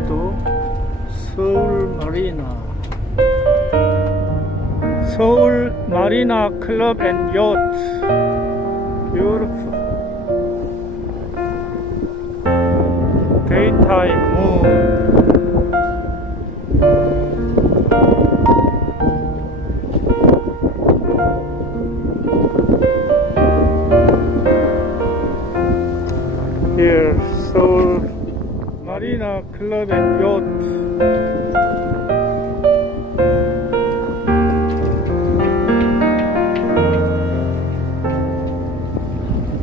여의도 서울 마리나 서울 마리나 클럽 앤 요트 beautiful daytime moon here Seoul Marina Club and Yacht.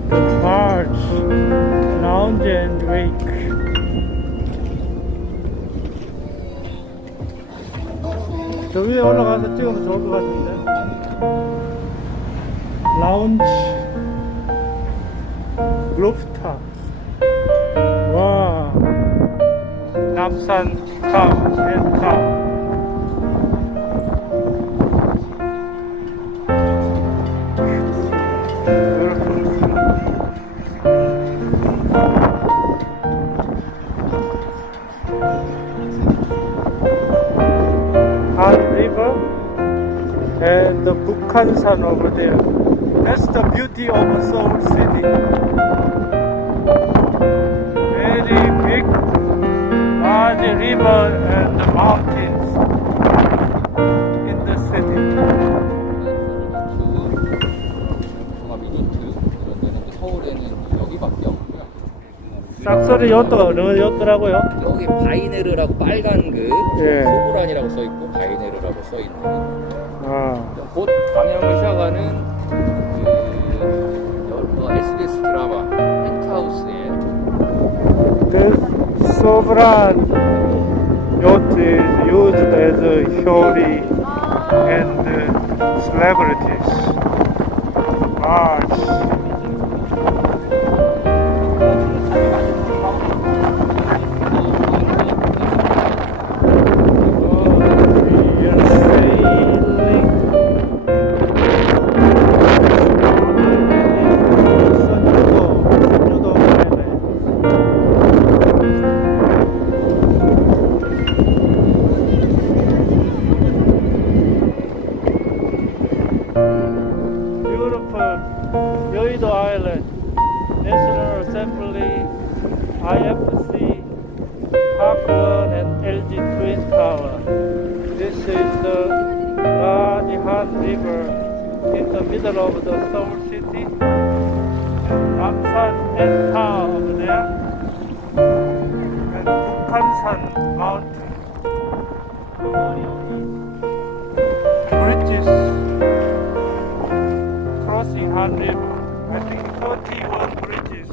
The March Lounge and Wake. 저 위에 올라가서 찍으면 좋을 것 같은데. 라운지 루프탑. 와, 남산 탑, 앤탑. Han River and the Bukhansan over there. That's the beauty of Seoul City. Very big, large river and the mountains in the city. 종합리조트 이런 데는 서울에는 여기밖에 없고요. 싹소리 였더라고요. 여기 바이네르라고 빨간 그 예. 소브란이라고 써 있고 바이네르라고 써 있는. 아, 곧 방영을 시작하는 그 SBS 드라마 펜트하우스에 the sovereign yacht is used as a showy and celebrities. March. Yeouido Island, National Assembly, IFC, Park 1 and LG Twin Tower. This is the large Han River in the middle of the Seoul city. Namsan and town over there. And Bukhansan mountain. Bridges crossing Han River. I think 31 bridges.